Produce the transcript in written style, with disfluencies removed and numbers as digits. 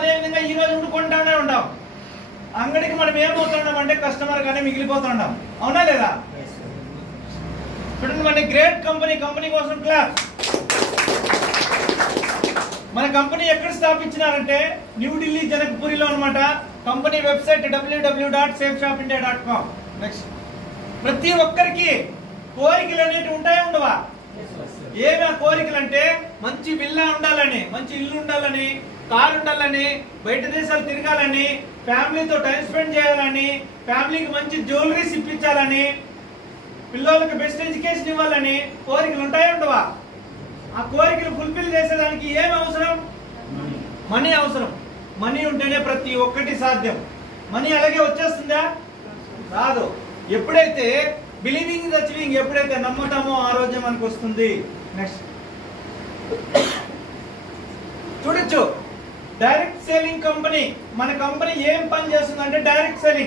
అదే విధంగా ఈ రోజు కూడా కొంటానే ఉంటాం. అంగడికి మనం ఏమవుతున్నాం అంటే కస్టమర్ గానే మిగిలిపోతున్నాం. అవునా లేదా? చూడండి, మన గ్రేట్ కంపెనీ కోసం క్లాస్. మన కంపెనీ ఎక్కడ స్థాపించినారంటే న్యూఢిల్లీ జనక్పూరిలో అన్నమాట. Company website www.safeshopindia.com. నెక్స్ట్, ప్రతి ఒక్కరికి కోరికలు అనేవి ఉంటాయా ఉండవా? ఏమి ఆ కోరికలు అంటే మంచి విల్లా ఉండాలని, మంచి ఇల్లు ఉండాలని, కారు ఉండాలని, బయట దేశాలు తిరగాలని, ఫ్యామిలీతో టైం స్పెండ్ చేయాలని, ఫ్యామిలీకి మంచి జ్యువెలరీస్ ఇప్పించాలని, పిల్లలకు బెస్ట్ ఎడ్యుకేషన్ ఇవ్వాలని కోరికలు ఉంటాయా ఉండవా? ఆ కోరికలు ఫుల్ఫిల్ చేసేదానికి ఏమి అవసరం? మనీ అవసరం. మనీ ఉంటేనే ప్రతి ఒక్కటి సాధ్యం. మనీ అలాగే వచ్చేస్తుందా? రాదు. ఎప్పుడైతే బిలీవింగ్ ఇస్ అచీవింగ్, ఎప్పుడైతే నమ్మటమో ఆ రోజే మనకు వస్తుంది. నెక్స్ట్ చూడొచ్చు, డైరెక్ట్ సేలింగ్ కంపెనీ. మన కంపెనీ ఏం పని చేస్తుందంటే డైరెక్ట్ సేలింగ్.